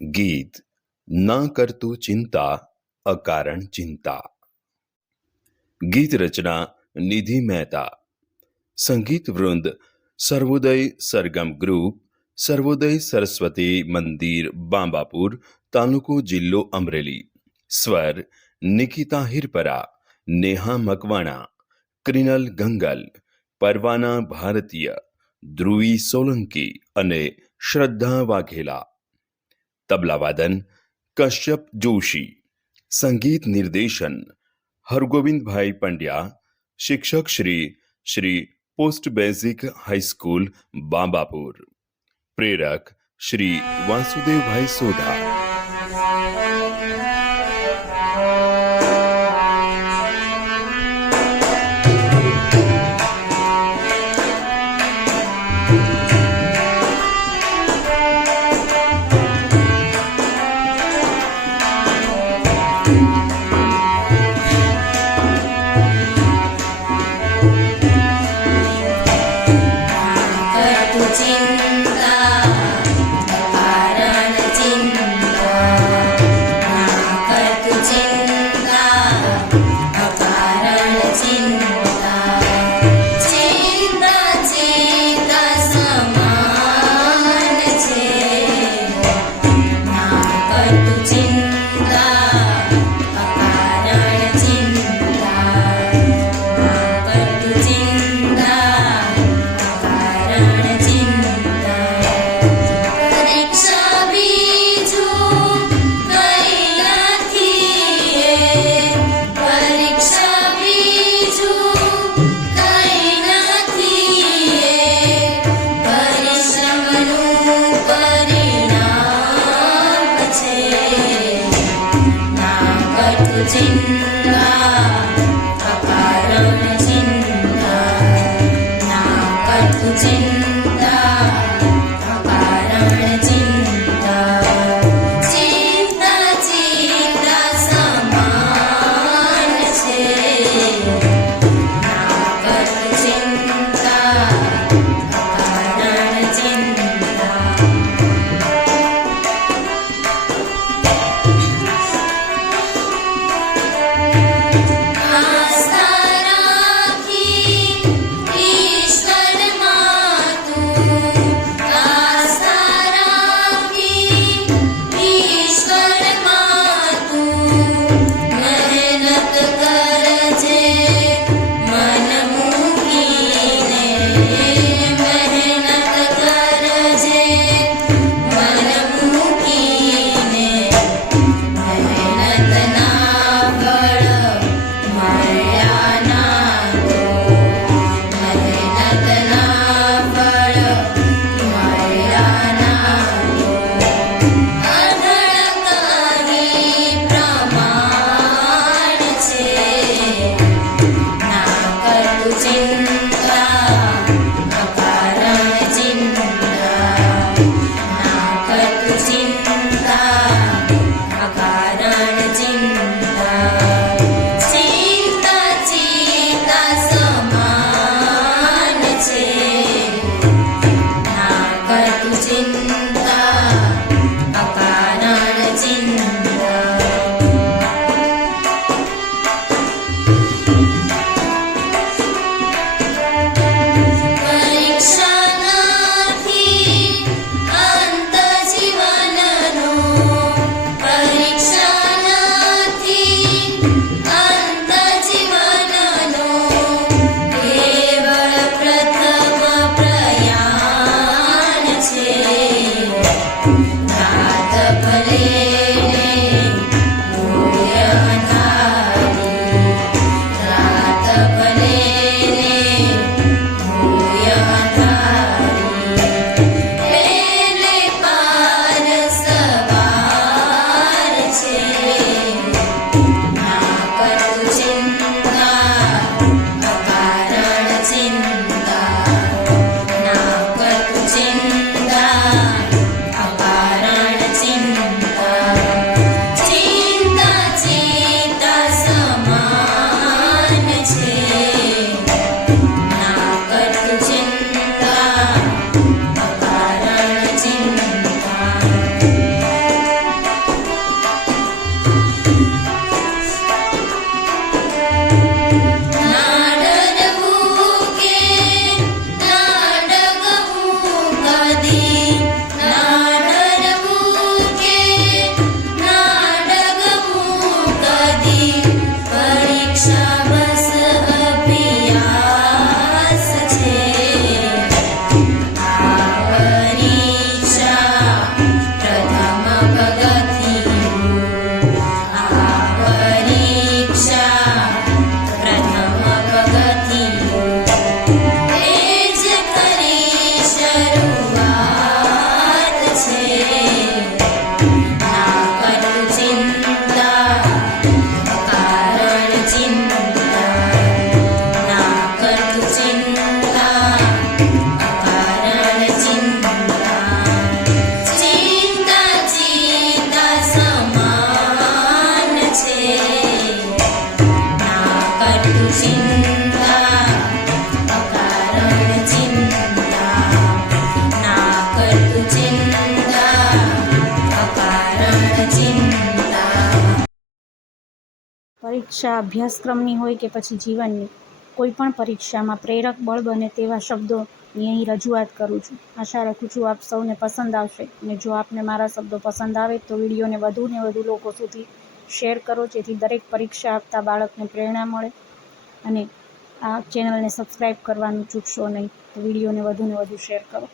ગીત ના કરતું ચિંતા અકારણ ચિંતા. ગીત રચના નિધિ મહેતા. સંગીત વૃંદ સર્વોદય સરગમ ગ્રુપ, સર્વોદય સરસ્વતી મંદિર બાંબાપુર, તાલુકો જિલ્લો અમરેલી. સ્વર નિકિતા હિરપરા, નેહા મકવાણા, ક્રિનલ ગંગલ, પરવાના ભારતીય, ધ્રુવી સોલંકી અને શ્રદ્ધા વાઘેલા. તબલાવાદન કશ્યપ જોશી. સંગીત નિર્દેશન હરગોવિંદભાઈ પંડ્યા. શિક્ષક શ્રી પોસ્ટ બેઝિક હાઈસ્કૂલ બાંબાપુર. પ્રેરક શ્રી વાસુદેવભાઈ સોઢા. પરીક્ષા અભ્યાસક્રમની હોય કે પછી જીવનની, કોઈ પણ પરીક્ષામાં પ્રેરક બળ બને તેવા શબ્દોની અહીં રજૂઆત કરું છું. આશા રાખું છું આપ સૌને પસંદ આવશે, અને જો આપને મારા શબ્દો પસંદ આવે તો વિડીયોને વધુને વધુ લોકો સુધી શેર કરો, જેથી દરેક પરીક્ષા આપતા બાળકને પ્રેરણા મળે. અને આ ચેનલને સબસ્ક્રાઈબ કરવાનું ચૂકશો નહીં. તો વિડીયોને વધુને વધુ શેર કરો.